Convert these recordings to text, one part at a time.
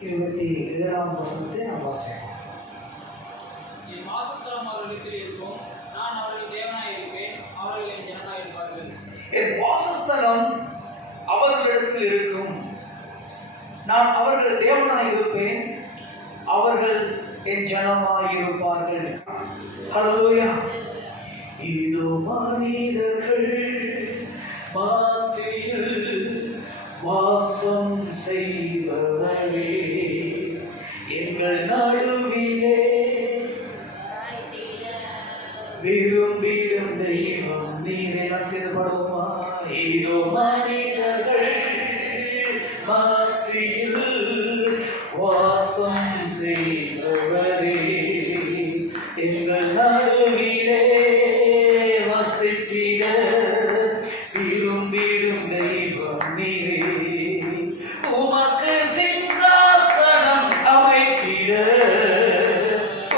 27ஆம் வசனத்தை நாம் வாசிப்போம். என் வாசஸ்தலம் அவர்களிடத்தில் இருக்கும், நான் அவர்கள் தேவனாய் இருப்பேன், அவர்கள் என் ஜனமாய் இருப்பார்கள். என் வாசஸ்தலம் அவர்களிடத்தில் இருக்கும், நான் அவர்கள் தேவனாய் இருப்பேன், அவர்கள் என் ஜனமாய் இருப்பார்கள். ஹல்லேலூயா. இதோ மனிதர்கள் மத்தியில் வாசம் செய்பவரே, எங்கள் நடுவிலே விரும்பிடும் தெய்வம் நீரே. நான் செய்து பாடுவோமா? இதோ மனிதர்கள் மத்தியில் வாசம் செய்பவரே, எங்கள் நடுவிலே வசித்திட விரும்பிடும் தெய்வம் நீரே. உமக்கு சிங்காசனம் அமைத்திட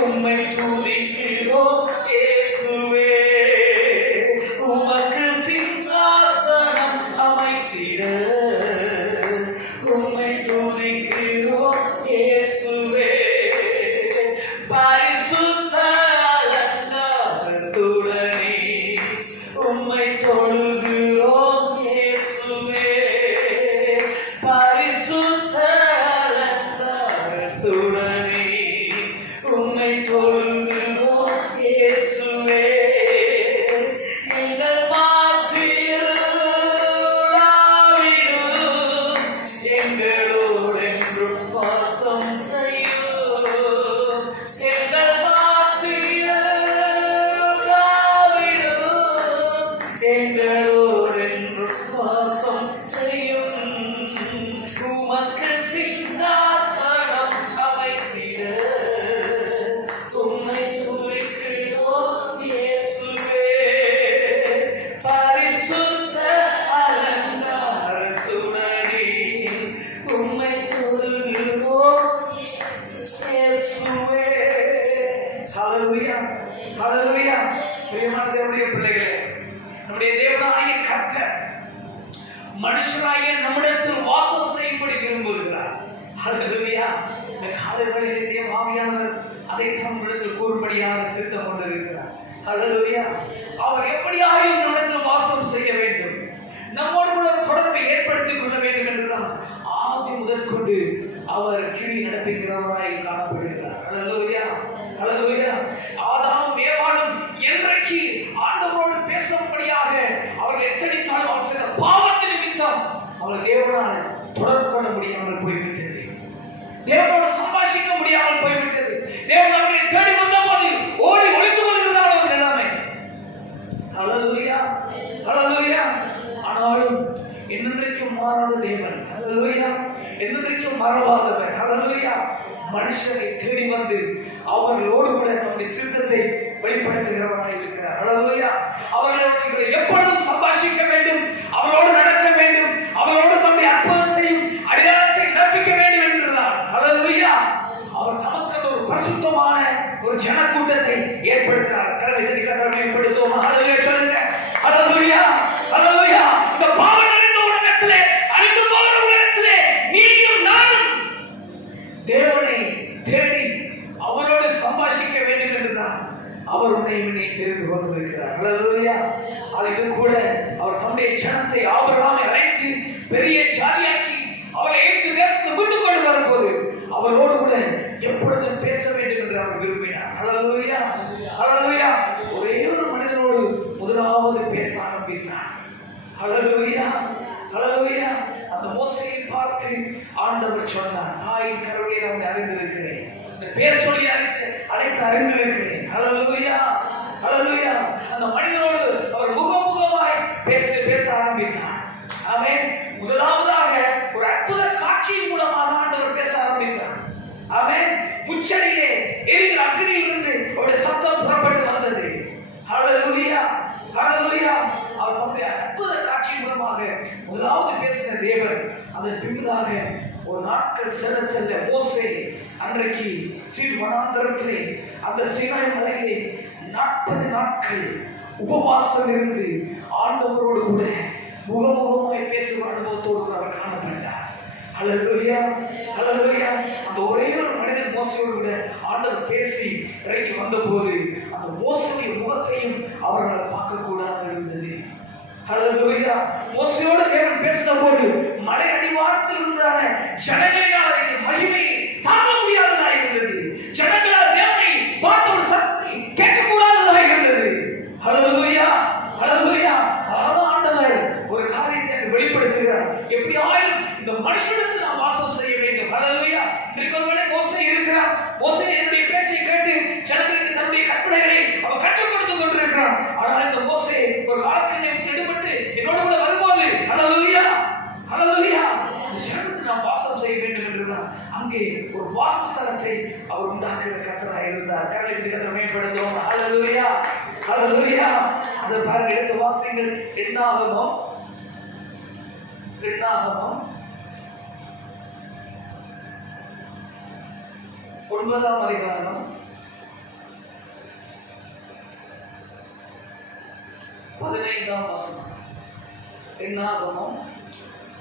உம்மை துதிக்கிறோம் இயேசுவே. உமக்கு சிங்காசனம் அமைத்திட உம்மை துதிக்கிறோம் இயேசுவே. பரிசுத்த அலங்காரத்துடனே உம்மை தொழுகிறோம் இயேசுவே. பரிசுத்த அலங்காரத்துடனே உம்மை தொழுகிறோம் இயேசுவே. எங்கள் மத்தியில் உலாவிடும், எங்களோடு என்றும் வாசம் செய்யும். எங்கள் மத்தியில் உலாவிடும், எங்களோடு என்றும் வாசம் செய்யும். உமக்கு சிங்காசனம் அமைத்திட உம்மை துதிக்கிறோம் இயேசுவே. பரிசுத்த அலங்காரத்துடனே உம்மை தொழுகிறோம் இயேசுவே. ஹல்லேலூயா, ஹல்லேலூயா. பிரியமான தேவனுடைய பிள்ளைகளே, நம்முடைய தேவனாகிய கர்த்தர் மனுஷராகிய நம்மிடத்தில் வாசம் செய்யும்படி விரும்புகிறார். ஹல்லேலூயா. இந்த காலை வேளையிலே தேவ ஆவியானவர் அதை நம்மிடத்தில் கூறும்படியாக சித்தம் கொண்டிருக்கிறார். ஹல்லேலூயா. அவர் எப்படியாயும் நம்மிடத்தில் வாசம் செய்ய வேண்டும், நம்மோடு கூட ஒரு தொடர்பை ஏற்படுத்திக் கொள்ள வேண்டும் என்றுதான் ஆதி முதற்கொண்டு அவர் கிரி நடப்பிக்கிறவராய் காணப்படுகிறார். ஹல்லேலூயா, ஹல்லேலூயா. ஆதாமும் ஏவாளும் என்றைக்கு ஆண்டவரோடு பேசும்படியாக அவர்கள் எத்தனைத்தாலும் அவர் செய்த பாவத்தின் நிமித்தம் அவர் தேவனால் தொடர்பு கொள்ள முடியாமல் போய்விட்டது, தேவனோடு சம்பாஷிக்க முடியாமல் போய்விட்டது. தேவன் அவர்களை தேடி வந்தபோது ஓடி ஒளிந்து கொள்கிறார் ஒரு நிலைமை. ஹல்லேலூயா, ஹல்லேலூயா. ஆனாலும் என்றென்றைக்கும் மாறாத தேவன், ஹல்லேலூயா, என்றென்றைக்கும் மறவாதவர், ஹல்லேலூயா, மனுஷரை தேடி வந்து அவர்களோடு கூட தம்முடைய சித்தத்தை வெளிப்படுத்துகிறவராக இருக்கிறார். ஹல்லேலூயா. அவர்களோடு எப்பொழுதும் சம்பாஷிக்க வேண்டும், அவர்களோடு நடக்க வேண்டும், அவர்களோடு தம்முடைய அற்புதத்தையும் அடையாளத்தை நடப்பிக்க வேண்டும் என்றுதான். ஹல்லேலூயா. அவர் தமக்கு ஒரு பரிசுத்தமான ஒரு ஜனக்கூட்டத்தை ஏற்படுத்தினார். கரங்களை தட்டி கர்த்தரை ஏற்படுத்துவோம். ஹல்லேலூயா சொல்லுங்க. ஹல்லேலூயா, ஹல்லேலூயா. இந்த பாவம் நிறைந்த உலகத்திலே, அழிந்து போகிற உலகத்திலே நீயும் நானும் தேவனை தேடி அவரோடு சம்பாஷிக்க வேண்டும் என்றுதான் அவர் உன்னை தெரிந்து கொண்டிருக்கிறார். ஹல்லேலூயா. அது கூட அவர் தம்முடைய ஜனத்தை ஆபிரகாமை அழைத்து பெரிய ஜாதியாக்கி அவரை எகிப்து தேசத்தை விட்டுக் கொண்டு வரும்போது அவரோடு கூட எப்பொழுதும் பேச வேண்டும் என்று அவர் விரும்பினார். ஹல்லேலூயா, ஹல்லேலூயா. ஒரே ஒரு மனிதனோடு முதலாவது பேச ஆரம்பித்தார். ஹல்லேலூயா, ஹல்லேலூயா. அந்த மோசேயை பார்த்து ஆண்டவர் சொன்னார், தாயின் கருவிலே நான் அறிந்திருக்கிறேன், இந்த பேர் சொல்லி அழைத்து அறிந்திருக்கிறேன். ஹல்லேலூயா, ஹல்லேலூயா. அந்த மனிதனோடு அவர் முகமுகமாய் பேச ஆரம்பித்தார். ஆமென். முதலாவதாக ஒரு அற்புத காட்சியின் மூலமாக ஆண்டவர் பேச ஆரம்பித்தார். ஆமென். முச்சடியிலே எரிகிற அக்னியிலிருந்து அவருடைய சத்தம் புறப்பட்டு வந்தது. ஹல்லேலூயா, ஹல்லேலூயா. அவர் தம்முடைய அற்புத காட்சியின் மூலமாக முதலாவது பேசின தேவன். அதன் பின்பதாக ஒரு நாட்கள் செல்ல செல்ல மோசே அன்றைக்கு சீர் வனாந்தரத்திலே அந்த சீனாய் மலையிலே 40 நாட்கள் உபவாசம் இருந்து ஆண்டவரோடு கூட முகமுகமாய் பேசுகிற அனுபவத்தோடு அவர் காணப்பட்டார். ஹல்லேலூயா, ஹல்லேலூயா. அந்த ஒரே ஒரு மனிதன் மோசையோடு கூட ஆண்டவர் பேசி இறங்கி வந்தபோது அந்த மோசையுடைய முகத்தையும் அவர்களால் பார்க்க கூடாது இருந்தது. ஹல்லேலூயா. மோசையோடு தேவன் பேசின போது மலை அடிவாரத்தில் இருந்தான ஜனங்களால் மகிமையை தாங்க முடியாததாக இருந்தது. ஜனங்களால் தேவனை பார்த்த ஒரு சத்தத்தை கேட்க கூடாததாக இருந்தது. ஹல்லேலூயா, ஹல்லேலூயா. அதான் ஆண்டவர் ஒரு காரியத்தை வெளிப்படுத்துகிறார். எப்படியாயும் இந்த மனுஷனுக்கு நாம் வாசம் செய்ய வேண்டும். ஹல்லேலூயா. இன்றைக்கு ஒருவேளை மோசே இருக்கிறார். மோசே என்னுடைய பேச்சை கேட்டு ஜனங்களுக்கு தன்னுடைய கற்பனைகளை அவன் கற்றுக் கொடுத்து கொண்டிருக்கிறான். ஆனால் இந்த மோசே ஒரு காலத்தில் எடுபட்டு என்னோடு கூட வரும்போது ஹல்லேலூயா, ஹல்லேலூயா, ஜனங்களுக்கு நாம் வாசம் செய்ய வேண்டும் என்றுதான் அங்கே ஒரு வாசஸ்தலத்தை அவர் உண்டாக்குகிற கர்த்தராக இருந்தார். கர்த்தரை கர்த்தரை மேம்படுத்துவோம். ஹல்லேலூயா, ஹல்லேலூயா. அதை பாருங்க, எடுத்து வாசிங்கள். என்னாகமம் 9ஆம் அதிகாரம் 15ஆம் வசனம். என்னாகமம்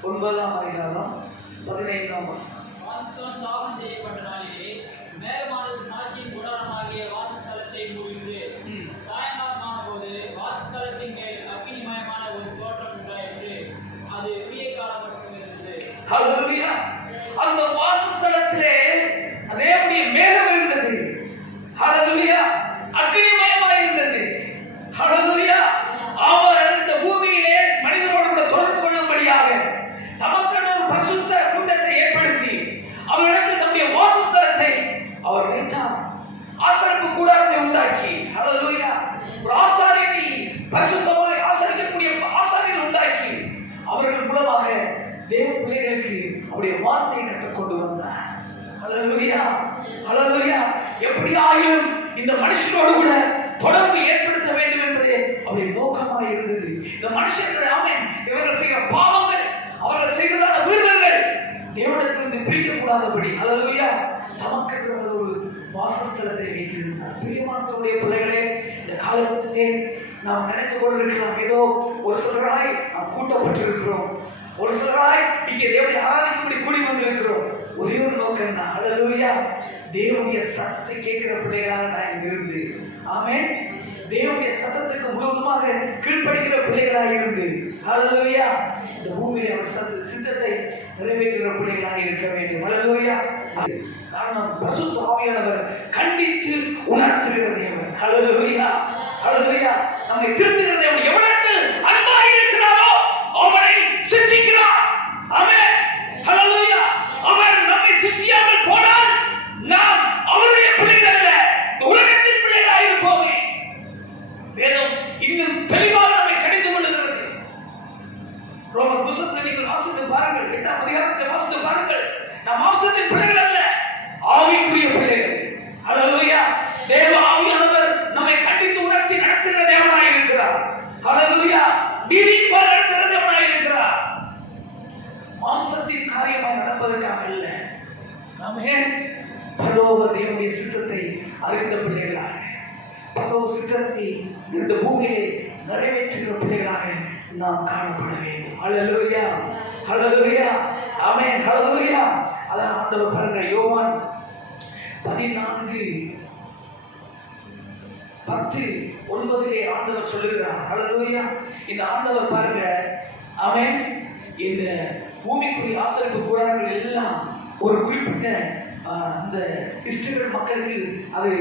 9ஆம் அதிகாரம் 15ஆம் வசனம். வாசஸ்தலம் ஸ்தாபனம் செய்யப்பட்ட நாளிலே மேகமானது சாட்சியின் கூடாரமாகிய வாசஸ்தலத்தை மூடிவிட்டு சாயங்காலமான போது வாசஸ்தலத்தின் மேல் அக்கினிமயமான ஒரு தோற்றம் உண்டாயிற்று. அது விடிய காலம் மட்டும் இருந்தது. ஹல்லேலூயா. அந்த வாசஸ்தலத்திலே தேவனுடைய மேகம் இருந்தது. ஹல்லேலூயா. அக்கினிமயமாய் இருந்தது. ஹல்லேலூயா. அவர் இந்த பூமியிலே மனிதனோடு கூட தொடர்பு கொள்ளும்படியாக தமக்கென ஒரு பரிசுத்த கூட்டத்தை ஏற்படுத்தி அவரிடத்தில் தம்முடைய வாசஸ்தலத்தை அவர் வைத்தார். ஆசரிப்பு கூடாரத்தை உண்டாக்கி, ஹல்லேலூயா, ஒரு ஆசாரியனை பரிசுத்தமாய் ஆசரிக்கக்கூடிய ஆசாரியனை உண்டாக்கி அவர்கள் மூலமாக தேவ பிள்ளைகளுக்கு அவருடைய வார்த்தையை கற்றுக்கொண்டு வந்தார். ஹல்லேலூயா, ஹல்லேலூயா. எப்படியாயும் இந்த மனுஷனோடு கூட தொடர்பு ஏற்படுத்த வேண்டும் என்பதே அவருடைய நோக்கமாக இருந்தது. இந்த மனுஷர்கள் ஆமென், இவர்கள் செய்கிற பாவங்கள், அவர்கள் செய்கிறதான வீரர்கள் தேவனிடத்திலிருந்து பிரிக்கக்கூடாதபடி ஹல்லேலூயா தமக்கு ஒரு வாசஸ்தலத்தை வைத்திருந்தார். பிரியமானவருடைய பிள்ளைகளே, இந்த காலத்திலே நாம் நினைத்துக் கொண்டிருக்கலாம், ஏதோ ஒரு சிலராய் நாம் கூட்டப்பட்டிருக்கிறோம், ஒரு சிலராய் இங்கே தேவனை ஆராதிக்கும்படி கூடி வந்திருக்கிறோம். ஒரே ஒரு நோக்கம் தான், ஹல்லேலூயா, தேவனுடைய சத்தத்தை கேட்கிற பிள்ளைகளாக நான் இங்க இருந்து, ஆமென், தேவனுடைய சத்தத்துக்கு முழுவதுமாக கீழ்ப்படுகிற பிள்ளைகளாக இருந்து, ஹல்லேலூயா, இந்த பூமியிலே அவர் சித்தத்தை நிறைவேற்றுகிற பிள்ளைகளாக இருக்க வேண்டும். ஹல்லேலூயா. காரணம், பரிசுத்த ஆவியானவர் கண்டித்து உணர்த்துகிற தேவன். ஹல்லேலூயா, ஹல்லேலூயா. நம்மை திருத்துகிற தேவன் எவ்வளவு அன்பாக இருக்கிறாரோ அவரை சிட்சிக்கிறார். ஆமென், ஹல்லேலூயா. அவர் நம்மை சிட்சியாமல் போனால் நாம் அவருடைய பிள்ளைகள் அல்ல, உலகத்தின் பிள்ளைகளாக இருப்போமே. வேதம் இன்னும் தெளிவாக நம்மை கடிந்து கொள்ளுகிறது. ரோமர் புத்தகத்தை நீங்கள் வாசித்து பாருங்கள், 8ஆம் அதிகாரத்தை வாசித்து பாருங்கள். நாம் மாம்சத்தின் பிள்ளைகள் அல்ல, ஆவிக்குரிய பிள்ளைகள். ஹல்லேலூயா. தேவ ஆவியானவர் நம்மை கண்டித்து உணர்த்தி நடத்துகிற தேவனாய் இருக்கிறார். ஹல்லேலூயா. நீதியின் பால் நடத்துகிற தேவனாய் இருக்கிறார். மாம்சத்தின் காரியமாக நடப்பதற்காக அல்ல, நாம் பரலோக தேவனுடைய சித்தத்தை அறிந்த பிள்ளைகளாக, பரலோக சித்தத்தை இந்த பூமியிலே நிறைவேற்றுகிற பிள்ளைகளாக நாம் காணப்பட வேண்டும். ஹல்லேலூயா, ஹல்லேலூயா, ஆமென், ஹல்லேலூயா. அதான் ஆண்டவர் பாருங்க, யோவான் 14:10-9 ஆண்டவர் சொல்லுகிறார். ஹல்லேலூயா. இந்த ஆண்டவர் பாருங்க, ஆமென், இந்த பூமிக்குரிய ஆசரிப்பு கூடாரங்கள் எல்லாம் ஒரு குறிப்பிட்ட அந்த இஸ்ரவேல் மக்களுக்கு அது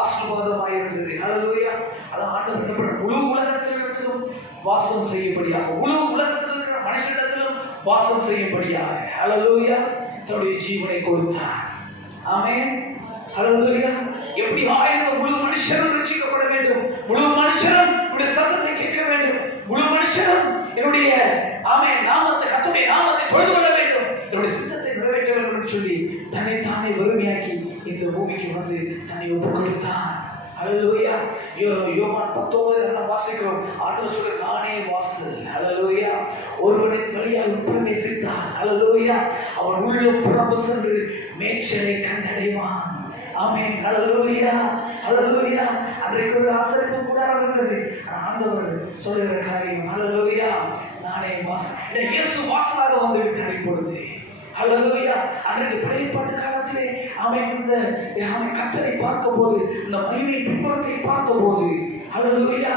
ஆசீர்வாதமாக இருந்தது. ஹல்லேலூயா. அதான் ஆண்டவர் என்ன பண்ண, முழு உலகத்திலும் வாசம் செய்யும்படியாக, முழு உலகத்தில் இருக்கிற மனுஷனிடத்திலும் வாசம் செய்யும்படியாக, ஹல்லேலூயா, தன்னுடைய ஜீவனை கொடுத்தார். ஆமென், ஹல்லேலூயா. எப்படி ஆயிரம் முழு மனுஷனும் ரட்சிக்கப்பட வேண்டும், முழு மனுஷனும் உடைய சத்தத்தை கேட்க வேண்டும், முழு மனுஷனும் என்னுடைய ஆமென் நாமத்தை, கர்த்தருடைய நாமத்தை தொழுது கொள்ள வேண்டும், என்னுடைய சித்தத்தை நிறைவேற்ற வேண்டும் என்று சொல்லி தன்னை தானே வறுமையாக்கி இந்த பூமிக்கு வந்து தன்னை ஒப்புக் கொடுத்தான். ஹல்லேலூயா. யோவான் 19 வாசிக்கிறோம். ஆண்டவர் சொல்ற, நானே வாசல். ஹல்லேலூயா. ஒருவனின் வழியாக பிரவேசித்தான். ஹல்லேலூயா. அவன் உள்ளும் புறம்பும் சென்று மேய்ச்சலை கண்டடைவான். ஆமென், ஹல்லேலூயா, ஹல்லேலூயா. அன்றைக்கு ஒரு ஆசரிப்பு கூடாரம் இருந்தது. ஆண்டவர் சொல்லுகிற காரியம், ஹல்லேலூயா, நானே வாசல். இயேசு வாசலாக வந்து விட்டார் இப்பொழுது. ஹல்லேலூயா. அன்றைக்கு பழைய பாட்டு காலத்திலே அந்த கர்த்தரை பார்த்தபோது, இந்த மகிமை பின்புறத்தை பார்த்தபோது, ஹல்லேலூயா,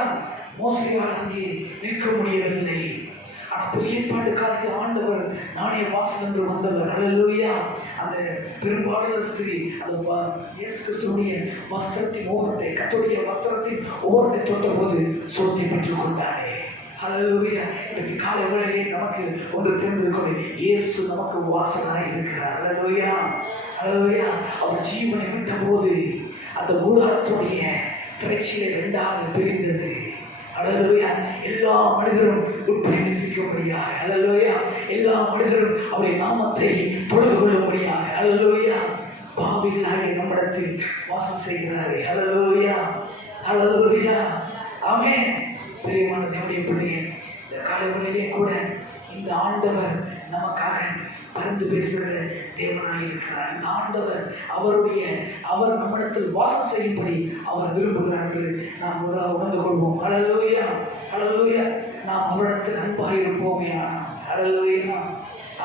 மோசேயால் அங்கே நிற்க முடியவில்லை. ஆனால் புதிய ஏற்பாட்டு காலத்தில் ஆண்டவர் நானே வாசல் என்று வந்தவர். ஹல்லேலூயா. அந்த பெரும்பாலான ஸ்திரீ அந்த இயேசு கிறிஸ்துவுடைய வஸ்திரத்தின் ஓரத்தை, கர்த்தருடைய வஸ்திரத்தின் ஓரத்தை தொட்டபோது சுகத்தை பெற்றுக் கொண்டாரே. ஹல்லேலூயா. இன்றைக்கு காலை வேளையிலே நமக்கு ஒன்று தெரிந்திருக்கணும், இயேசு நமக்கு வாசலாய் இருக்கிறார். ஹல்லேலூயா, ஹல்லேலூயா. அவர் ஜீவனை விட்ட போது அந்த கூடாரத்துடைய திரைச்சீலை இரண்டாக பிரிந்தது. ஹல்லேலூயா. எல்லா மனிதரும் உட்பிரவேசிக்கும்படியாக, ஹல்லேலூயா, எல்லா மனிதரும் அவருடைய நாமத்தை தொழுது கொள்ளும்படியாக, ஹல்லேலூயா, பாவிகளாகிய நம்மிடத்தில் வாசம் செய்கிறாரே. ஹல்லேலூயா, ஹல்லேலூயா, ஆமென். பிரியமான தேவனுடைய பிள்ளையே, இந்த காலைகளிலே கூட இந்த ஆண்டவர் நமக்காக பரிந்து பேசுகிற தேவனாய் இருக்கிறார். இந்த ஆண்டவர் அவர் நம்மிடத்தில் வாசம் செய்யும்படி அவர் விரும்புகிறார் என்று நாம் முதலாக உணர்ந்து கொள்வோம். ஹல்லேலூயா, ஹல்லேலூயா. நாம் அவரிடத்தில் அன்பாக இருப்போமே. ஹல்லேலூயா,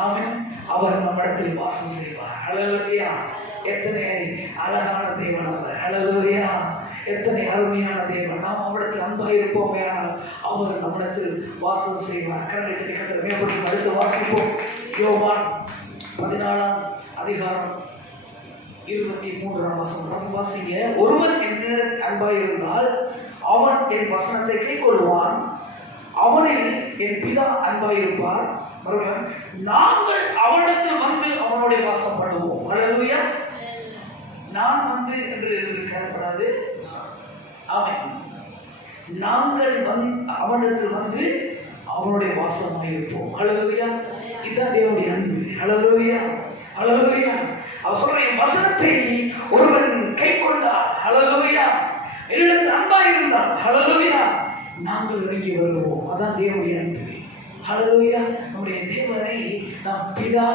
ஆமென். அவர் நம்மிடத்தில் வாசம் செய்வார். ஹல்லேலூயா. எத்தனை அழகான தேவன் அவர். ஹல்லேலூயா, எத்தனை அருமையான தேவன். நாம் அவரிடத்தில் அன்பாக இருப்போமே, அவர் நம்மிடத்தில் வாசம் செய்வார். கரங்களை கர்த்தர் மேம்படுத்தி அடுத்து வாசிப்போம். யோவான் 14 அதிகாரம் 23 வசனம் வாசிங்க. ஒருவன் என்னிடத்தில் அன்பாய் இருந்தால் அவன் என் வசனத்தை கைக்கொள்வான், அவனில் என் பிதா அன்பாய் இருப்பார், மறுபடியும் நாங்கள் அவனிடத்தில் வந்து அவனுடைய வாசம் பண்ணுவோம். ஹல்லேலூயா. நான் வந்து என்று கருதப்படாது. ஆமென். நாங்கள் அவனிடத்தில் வந்து அவனுடைய வாசமாய் இருப்போம். ஹல்லேலூயா. இதுதான் தேவனுடைய அன்பு. ஹல்லேலூயா, ஹல்லேலூயா. அவர் சொல்ற வசனத்தை ஒருவன் கை கொண்டார், ஹல்லேலூயா, என்னிடத்தில் அன்பாய் இருந்தார், ஹல்லேலூயா, நாங்கள் இறங்கி வருவோம். அதான் தேவனுடைய அன்பு. ஹல்லேலூயா. நம்முடைய தேவனை நாம் பிதா,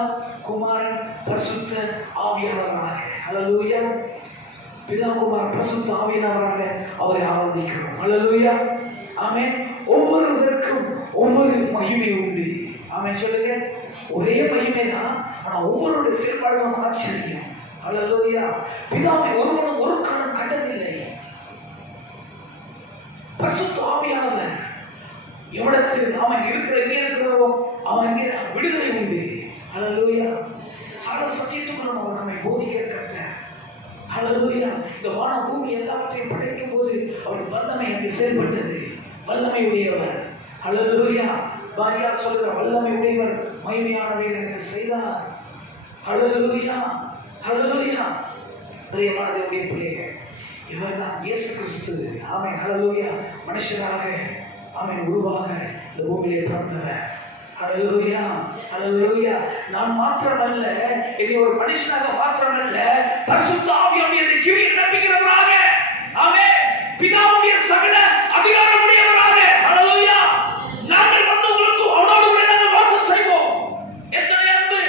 குமாரன், பரிசுத்த ஆவியானவராக, ஹல்லேலூயா, பிதா, குமாரன், பரிசுத்த ஆவியானவராக அவரை ஆராதிக்கிறோம். ஹல்லேலூயா, ஆமென். ஒவ்வொருவருக்கும் ஒவ்வொரு மகிமை உண்டு. ஆமென் சொல்லுங்க. ஒரே மகிமை தான், ஆனால் ஒவ்வொருடைய செயல்பாடுகளும் ஆச்சரியம். ஹல்லேலூயா. பிதாவை ஒருவனும் ஒரு காலம் கண்டதில்லை. பரிசுத்த ஆவியானவர் எவ்விடத்தில் அவன் எங்கே இருக்கிறாரோ அவன் எங்கே விடுதலை உண்டு. ஹல்லேலூயா. சகல சத்தியத்துக்குள்ளும் அவர் நம்மை போதிக்கிற கர்த்தர். ஹல்லேலூயா. இந்த வான பூமி எல்லாவற்றையும் படைக்கும் போது அவர் வல்லமை அங்கே செயல்பட்டது. வல்லமை உடையவர். ஹல்லேலூயா. பாரியார் சொல்கிற வல்லமை உடையவர் மகிமையானவை எனக்கு செய்தார். ஹல்லேலூயா, ஹல்லேலூயா. பிரியமான தேவனுடைய பிள்ளையே, இவர்தான் இயேசு கிறிஸ்து. ஆமென். ஹல்லேலூயா. மனுஷராக ஆமென் உருவாக இந்த பூமியிலே பிறந்தவர். ஹல்லேலூயா, ஹல்லேலூயா. நான் மாத்திரமல்ல, என்னை ஒரு மனுஷனாக மாத்திரமல்ல, பரிசுத்த ஆவியானவருடைய கிரியை நம்பிக்கிறவராக, ஆமென், பிதாவுடைய சகல அதிகாரமுடையவராக, ஹல்லேலூயா, நாங்கள் வந்து உங்களுக்கு அவனோடு கூட நாங்கள் வாசம் செய்வோம். எத்தனை அன்பு,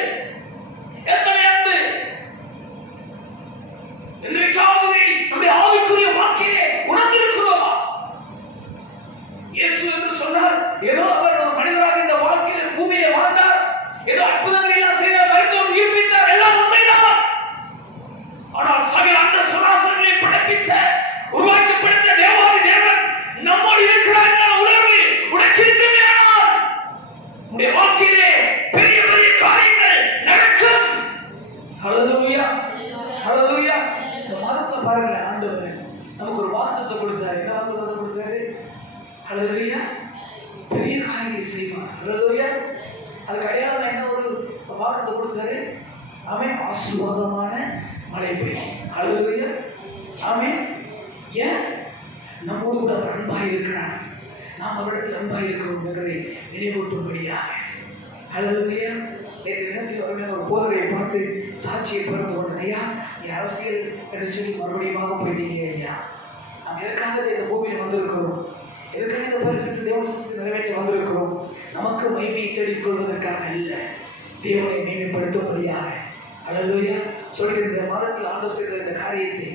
எத்தனை அன்பு. இன்றைக்காவது நம்முடைய ஆவிக்குரிய வாக்கிலே உணர்ந்திருக்கிறோமா? இயேசு என்று சொன்னார், ஏதோ அவர் ஒரு மனிதராக இந்த வாழ்க்கையில் பூமியை வாழ்ந்தார், ஏதோ அற்புதங்களை எல்லாம் செய்தார், மருத்துவம் உயிர்ப்பித்தார், எல்லாம் உண்மைதான். ஆனால் சகல அந்த சராசரங்களை படைப்பித்த உருவாக்கப்படுத்த தேவாதி தேவன் நம்மோடு இருக்கிறார் என்ற உணர்வு உனக்கு இருக்குமே. ஆனால் உன்னுடைய வாழ்க்கையிலே பெரிய பெரிய காரியங்கள் நடக்கும். ஹல்லேலூயா, ஹல்லேலூயா. இந்த மாதத்துல பாருங்க, ஆண்டவர் நமக்கு ஒரு வாக்குத்தத்தம் கொடுத்தாரு. என்ன வாக்குத்தத்தம் கொடுத்தாரு? ஹல்லேலூயா. பெரிய காரியங்களை செய்வார். ஹல்லேலூயா. அதுக்கு அடையாளம் என்ன ஒரு வாக்குத்தத்தம் கொடுத்தாரு? ஆமென். ஆசீர்வாதமான மழை பெய்யும். ஹல்லேலூயா, ஆமென். ஏன்? நம்மோடு கூட அவர் அன்பாக இருக்கிறார், நாம் அவரிடத்தில் அன்பாக இருக்கிறோம் என்பதை நினைவூட்டும்படியாக. ஹல்லேலூயா. நேற்று தினத்தில் ஒரு போதரையை பார்த்து சாட்சியை பிறந்து கொண்டேன். ஐயா, நீ அரசியல் என்று சொல்லி மறுபடியும் போயிட்டீங்க ஐயா. நாம் எதுக்காக இந்த பூமியில் வந்திருக்கிறோம்? எதுக்காக இந்த பரிசுத்த தேவ சத்தத்தை நிறைவேற்ற வந்திருக்கிறோம்? நமக்கு மகிமையை தேடிக்கொள்வதற்காக அல்ல, தேவனை மேம்படுத்தும்படியாக. ஹல்லேலூயா. சொல்லி இந்த மாதத்தில் ஆண்டவர் செய்த இந்த காரியத்தை,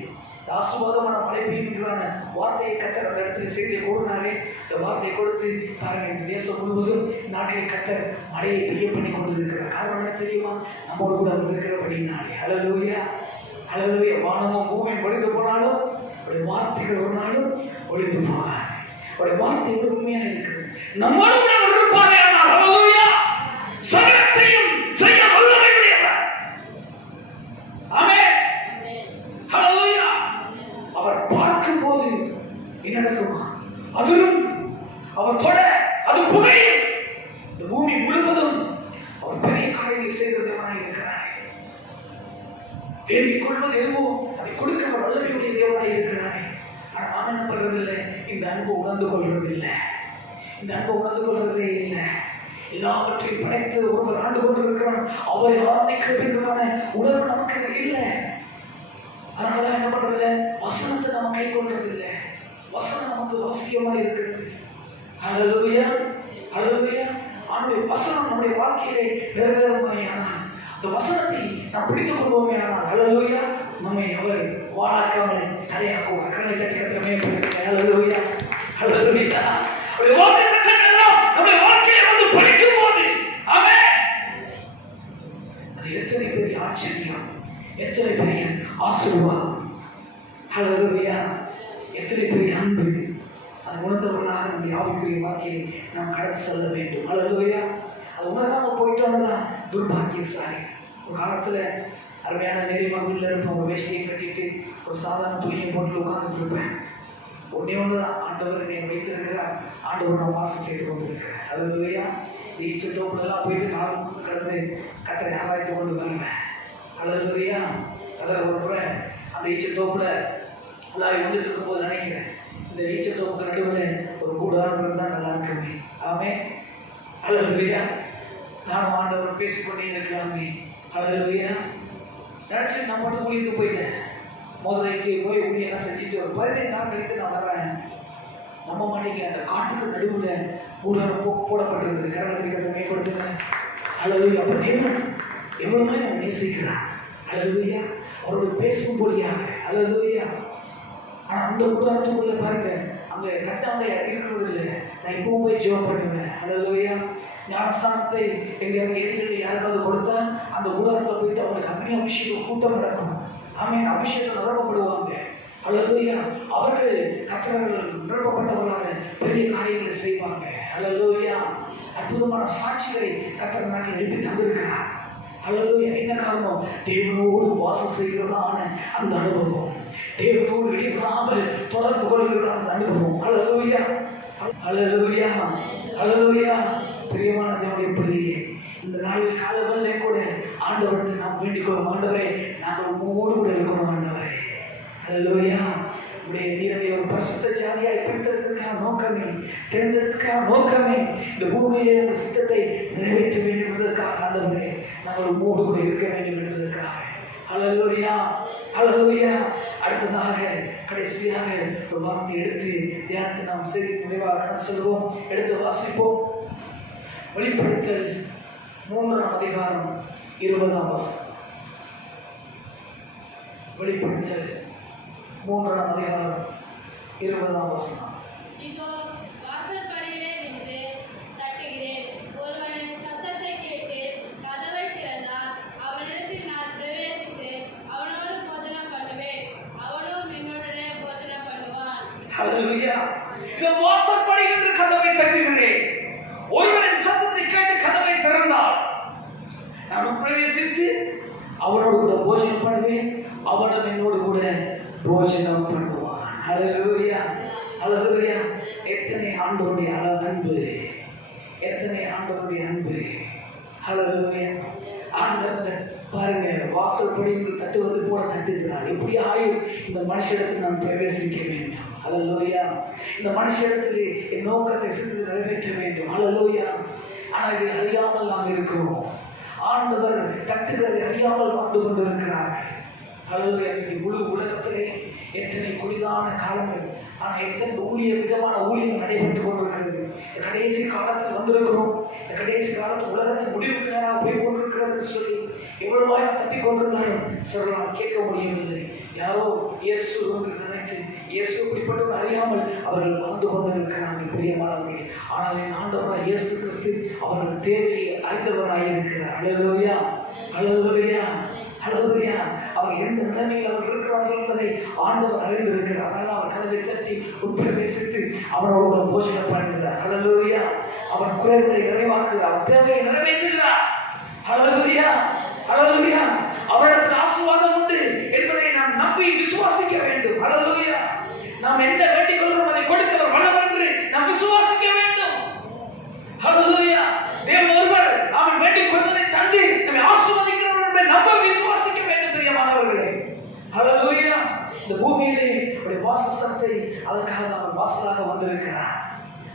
ஆசீர்வாதமான மழை பெய்யுங்கிறான வார்த்தையை கத்தர் அந்த இடத்துல செய்தியை கொடுனாரே. இந்த வார்த்தையை கொடுத்து பாருங்க, இந்த தேசம் முழுவதும் நாட்டிலே கத்தர் மழையை பெய்ய பண்ணி கொண்டு இருக்கிறார். காரணம் என்ன தெரியுமா? நம்மோடு கூட அவர் இருக்கிறபடினாலே. ஹல்லேலூயா, அல்லது வானமும் பூமியும் ஒழிந்து போனாலும் அவருடைய வார்த்தைகள் ஒரு நாளும் ஒழிந்து போவார். அவருடைய வார்த்தை உண்மையா இருக்கிறது. நம்மோடு கூட அவர் இருப்பாரே. ஆனால் ஹல்லேலூயா, சகலத்தையும் செய்ய வல்லமை உடையவர். ஆமென். ஹல்லேலூயா. அவர் பார்க்கும் போது என்ன நடக்குமா? அதிரும். அவர் தொட அது புகையும். இந்த பூமி முழுவதும் அவர் பெரிய காரியங்களை செய்கிறவராக இருக்கிறார். வேண்டிக் கொள்வது எதுவோ அதை கொடுக்க அவர் வல்லமையுடைய தேவனாக இருக்கிறார். ஆனால் நாம் என்ன பண்றதில்லை? இந்த அன்பை உணர்ந்து கொள்றதில்லை. இந்த அன்பை உணர்ந்து கொள்றதே இல்லை. எல்லாவற்றையும் படைத்து ஒருவர் ஆண்டு கொண்டு இருக்கிறார். அவரை ஆராதிக்கிறதுக்கான உணர்வு நமக்கு இல்லை. அதனாலதான் என்ன பண்றது? வசனத்தை நம்ம கை கொள்றதில்லை. வசனம் நமக்கு அவசியமா இருக்கிறது. ஹல்லேலூயா, ஹல்லேலூயா. ஆண்டவருடைய வசனம் நம்முடைய வாழ்க்கையிலே நிறைவேறுமானால், அந்த வசனத்தை நாம் பிடித்துக் கொள்வோமே ஆனால், ஹல்லேலூயா, நம்மை அவர் வாழாக்காமல் தடையாக்குவார். கண்ணை தட்டி கத்திரமே போயிருக்கிறேன். ஹல்லேலூயா, ஹல்லேலூயா. அவருடைய வாக்குத்தத்தங்கள் எல்லாம் நம்முடைய வாழ்க்கையிலே வந்து படிக்கும் போது, ஆமென், அது எத்தனை பெரிய ஆச்சரியம், எத்தனை பெரிய ஆசீர்வாதம். ஹல்லேலூயா, எத்தனை பெரிய அன்பு. அது உணர்ந்தவர்களாக நம்முடைய ஆவிக்குரிய வாழ்க்கையை நாம் கடந்து செல்ல வேண்டும். ஹல்லேலூயா. அது உணர்ந்தாமல் போயிட்டோம்னா துர்பாக்கியசாலி. ஒரு காலத்தில் அருமையான நேரியமாக வீட்டில் இருப்பேன். ஒரு வேஷ்டியை கட்டிட்டு ஒரு சாதாரண துணியை போட்டு உட்கார்ந்துட்டு இருப்பேன். ஒன்றே ஒன்று தான், ஆண்டவர் என்னை வைத்திருக்கிறார், ஆண்டவர் நான் வாசம் செய்து கொண்டிருக்கிறேன். ஹல்லேலூயா. ஈச்ச தோப்புலெல்லாம் போயிட்டு நாலு முன்னு கடந்து கத்தரை ஆராய்த்து கொண்டு வருவேன். ஹல்லேலூயா. அதில் ஒரு முறை அந்த ஈச்ச தோப்புல எல்லாரும் வந்துட்டு இருக்கும்போது நினைக்கிறேன், இந்த ஈச்ச தோப்புக்கு நடுவில் ஒரு கூடாரம் இருந்தால் நல்லா இருக்குமே. ஆமென். ஹல்லேலூயா. நானும் ஆண்டவர் பேசிக்கொண்டே இருக்கலாமே. ஹல்லேலூயா. நினச்சி நான் மட்டும் ஊழியத்துக்கு போயிட்டேன். மதுரைக்கு போய் ஊழியெல்லாம் செஞ்சுட்டு ஒரு 15 நாள் கழித்து நான் வர்றேன். நம்ப மாட்டேங்க, அந்த காட்டுக்கு நடுவில் கூடாரம் போடப்பட்டிருக்குது. கரகத்திரிக்கிறத மேம்படுத்துங்க. ஹல்லேலூயா. அப்போ தேவன் எவ்வளவுமே நம்ம நேசிக்கிறார். ஹல்லேலூயா. அவரோட பேசும்படியாக. ஹல்லேலூயா. ஆனால் அந்த கூடாரத்துக்குள்ளே பாருங்க, அங்கே கட்டாங்க இருக்கிறது இல்லை. நான் இப்பவும் போய் ஜெபம் பண்ணுவேன். ஹல்லேலூயா. ஞானஸ்தானத்தை எங்கேயாவது ஏரியில் யாருக்காவது கொடுத்தா அந்த கூடாரத்தில் போயிட்டு அவங்களுக்கு அக்னி அபிஷேகம் கூட்டம் நடக்கும். ஆமென். அபிஷேகம் நிரப்பப்படுவாங்க. ஹல்லேலூயா. அவர்கள் கர்த்தர்கள் நிரப்பப்பட்டவர்களாக பெரிய காரியங்களை செய்வாங்க. ஹல்லேலூயா. அற்புதமான சாட்சிகளை கர்த்தர் நாட்டில் எழுப்பி தந்திருக்கிறார். ஹல்லேலூயா. என்ன காரணம்? தேவனோடு வாசம் செய்கிறதான அந்த அனுபவம், தேவனோடு இடைவிடாமல் தொடர்பு கொள்கிற அந்த அனுபவம். ஹல்லேலூயா, ஹல்லேலூயா, ஹல்லேலூயா. பிரியமான தேவனுடைய பிள்ளையே, இந்த நாளில் காலங்களிலே கூட ஆண்டவர்கிட்ட நாம் வேண்டிக் கொள்ளும், ஆண்டவரே நாங்கள் உங்களோடு கூட இருக்கணும். ஆண்டவரே, ஹல்லேலூயா. உடைய நீரை ஒரு பரிசுத்த ஜாதியாய் பிரித்தெடுக்கிறதுக்கான நோக்கமே, தேர்ந்தெடுக்கிறதுக்கான நோக்கமே இந்த பூமியிலே அந்த சித்தத்தை நிறைவேற்ற வேண்டும் என்பதற்காக ஆண்டவரே நாங்கள் உங்களோடு கூட இருக்க வேண்டும் என்பதற்காக. ஹல்லேலூயா, ஹல்லேலூயா. அடுத்ததாக கடைசியாக ஒரு வார்த்தை எடுத்து தியானத்தை நாம் செய்தி நிறைவாக சொல்வோம். எடுத்து வாசிப்போம். வெளிப்படுத்தல் 3ஆம் அதிகாரம் 20ஆம் வசனம். வெளிப்படுத்தல் 3ஆம் அதிகாரம் 20ஆம் வசனம். இதோ வாசற்படியிலே நின்று தட்டுகிறேன். ஒருவன் என் சத்தத்தை கேட்டு கதவை திறந்தால் அவனிடத்தில் நான் பிரவேசித்து அவனோடு போஜனம் பண்ணுவேன், அவனும் என்னுடனே போஜனம் பண்ணுவான். ஹல்லேலூயா. இந்த வாசற்படி என்று கதவை தட்டுகிறேன். ஒருவரின் சத்தத்தை கேட்டு கதவை திறந்தால் நான் பிரவேசித்து அவனோடு கூட போஜனம் பண்ணுவேன், அவனும் என்னோடு கூட போஜனம் பண்ணுவான். ஹல்லேலூயா, ஹல்லேலூயா. எத்தனை ஆண்டவருடைய அன்பு, எத்தனை ஆண்டவருடைய அன்பு. ஹல்லேலூயா. ஆண்டவர் பாருங்க, வாசற்படி தட்டுவது போல தட்டுகிறார். எப்படி ஆயும் இந்த மனுஷிடத்தில் நான் பிரவேசிக்க வேண்டும். ஹல்லேலூயா. இந்த மனுஷிடத்தில் என் நோக்கத்தை சிறிது நிறைவேற்ற வேண்டும். ஹல்லேலூயா. ஆனால் இதை அறியாமல் நாம் இருக்கிறோம். ஆண்டவர் தட்டுகிறதை அறியாமல் வாழ்ந்து கொண்டிருக்கிறார். ஹல்லேலூயா. முழு உலகத்திலே எத்தனை குளிதான காலங்கள், ஆனால் எத்தனை விதமான ஊழியர்கள் நடைபெற்றுக் கொண்டிருக்கிறது. கடைசி காலத்தில் வந்திருக்கிறோம். இந்த கடைசி காலத்தில் உலகத்தின் முடிவுக்கு நேராக போய் கொண்டிருக்கிறது சொல்லி எவ்வளவாய் தப்பி கொண்டிருந்தாலும் சிலரால் கேட்க முடியவில்லை. யாரோ இயேசு நினைத்து இயேசு இப்படிப்பட்டவர் அறியாமல் அவர்கள் வாழ்ந்து கொண்டிருக்கிறார்கள். பிரியமானவர்களே, ஆனால் என் ஆண்டவராய் இயேசு கிறிஸ்து அவர்கள் தேவையை அறிந்தவராய் இருக்கிறார். ஹல்லேலூயா, ஹல்லேலூயா, ஹல்லேலூயா. அவர் எந்த நிலைமையில் அவர் இருக்கிறார்கள் என்பதை ஆண்டவர் அறிந்திருக்கிறார். அதனால் அவர் கதவை தட்டி உட்பிரவேசித்து அவரோட போஷணம் பண்ணுகிறார். ஹல்லேலூயா. அவர் குறைகளை நிறைவாக்குகிறார். அவர் தேவையை நிறைவேற்றுகிறார். ஹல்லேலூயா. ஹல்லேலூயா. அவரிடத்தில் ஆசீர்வாதம் உண்டு என்பதை நாம் நம்பி விசுவாசிக்க வேண்டும். ஹல்லேலூயா. நாம் என்ன வேண்டிக் கொள்கிறோம் அதை கொடுக்கிறவர் வல்லவர் என்று நாம் விசுவாசிக்க வேண்டும். ஹல்லேலூயா. தேவன் ஒருவர் அவன் வேண்டிக் கொள்வதை தந்து நம்மை ஆசீர்வதிக்கிறவர் என்பதை நம்ப விசுவாசிக்க வேண்டும் பிரியமானவர்களே. ஹல்லேலூயா. இந்த பூமியிலே அவருடைய வாசஸ்தலத்தை அதற்காக அவன் வாசலாக வந்திருக்கிறார்.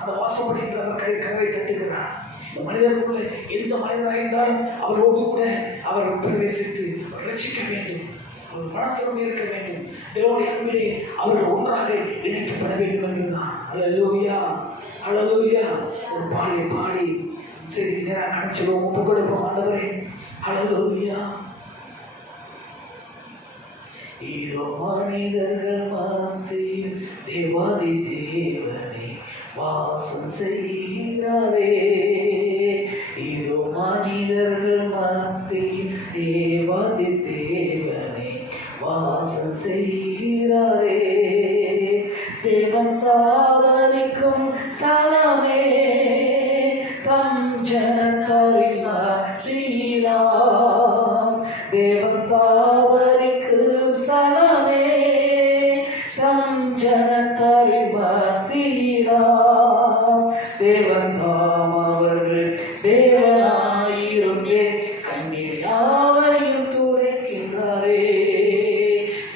அந்த வாசப்படி அவர் கதவை தட்டுகிறார். இந்த மனிதனுக்குள்ளே எந்த மனிதராக இருந்தாலும் அவரோடு கூட அவர் பிரவேசித்து ரட்சிக்க வேண்டும். அவர் மனத்துடன் இருக்க வேண்டும். தேவனுடைய அன்பிலே அவர்கள் ஒன்றாக இணைக்கப்பட வேண்டும் என்றுதான். ஹல்லேலூயா. ஹல்லேலூயா. ஒரு பாடியை பாடி சரி நேராக கணிச்சிடுவோம். ஒப்பு கொடுப்போம் ஆண்டவரே. ஹல்லேலூயா. இதோ மனிதர்கள் மத்தியில் தேவாதி தேவனே வாசம் செய்கிறாரே. இதோ மனிதர்கள் மத்தியில் தேவாதி தேவனே வாசம் செய்கிறாரே. தேவன் சாவரிக்கும் ஸ்தலமே தம் ஜனத்தரின் ஸ்ரீராம். தேவன் சாவரிக்கும் ஸ்தலமே தம் ஜனத்தரின் ஸ்ரீராம். தேவன் தாம் அவர்கள் தேவனாயிருந்தே கண்ணீர் யாவையும் துடைக்கின்றாரே.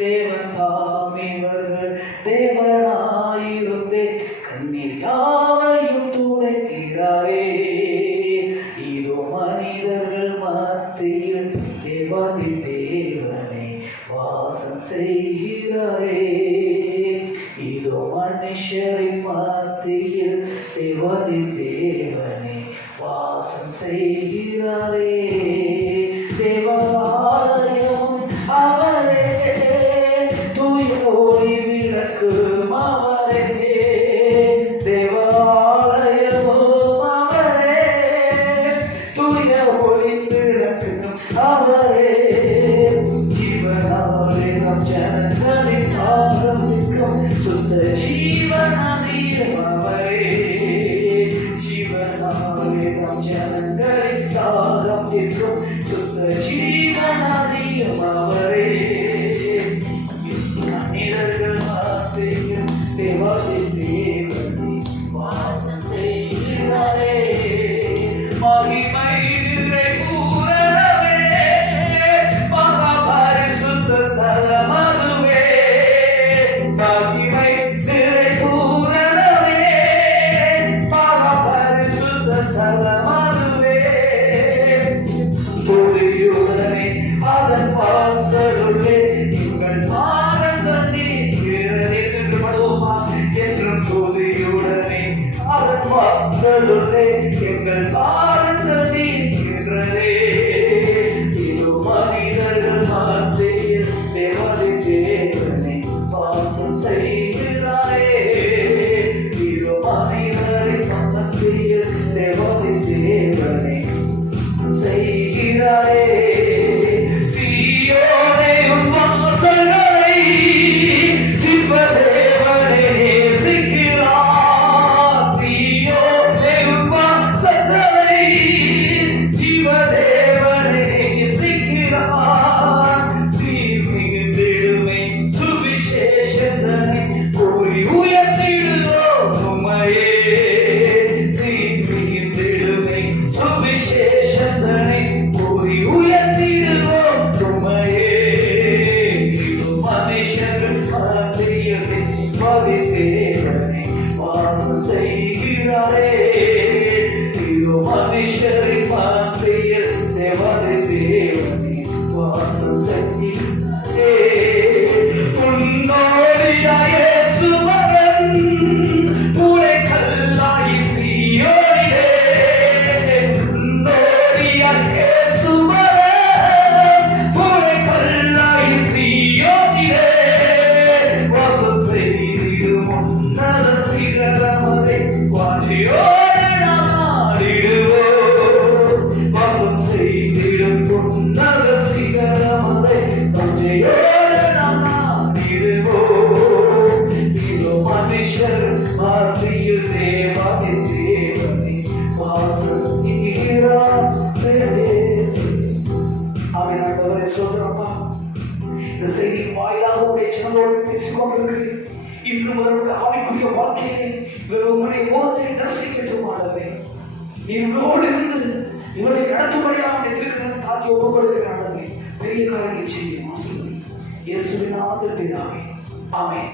தேவன் தாம் இவர்கள் தேவனாயிருந்தே கண்ணீர் யாவையும் துடைக்கிறாரே. இதோ மனிதர்கள் மத்தியில் தேவாதி தேவனை வாசம் செய்கிறாரே. இதோ மனுஷரின் மத்தியில் தேவாதி தேவனை வாசம் செய்கிறாரே. தேவாலயம் அவரே தூய ஒளி விளக்கும் அவரே. தேவாலயமும் அவரே தூய ஒளி விளக்கும் அவரே. ஜீவனாலே நம் ஜனங்களின் ஆரம்பிக்கும் சுத்த ஜீவனாதீரம் அவரே. ஜீவனாலே நம் ஜனங்களின் ஆரம்பிக்கும் சுத்த ஜீவனாதீரம் அவரே. மனிதர்கள் மத்தியில் தேவாதி தேவனை வாசம் செய்கிறாரே. மகிமை நிறை பூரணமே மகா பரிசுத்த ஸ்தலம் அதுவே. மகிமை நிறை பூரணமே மகா பரிசுத்த ஸ்தலம் அதுவே. துதியுடனே அதன் வாசலுள்ளே எங்கள் பாரங்கள் நீங்கிறது என்று படுவோமா என்றும். துதியுடனே அதன் வாசலுள்ளே எங்கள் பாரங்கள் நீங்கிறதே. இதோ மனிதர்கள் மத்தியில் தேவாதி தேவனை வாசம் செய்ய இவளோடு இருந்து இவளை நடத்தும்படியாக அவனை திருக்கிறேன் தாத்தி ஒப்புக் கொடுக்கிறான். பெரிய காரியங்களை செய்யும் ஆசீர்வதி. இயேசுவின் நாமத்தில் பிதாவே. ஆமென்.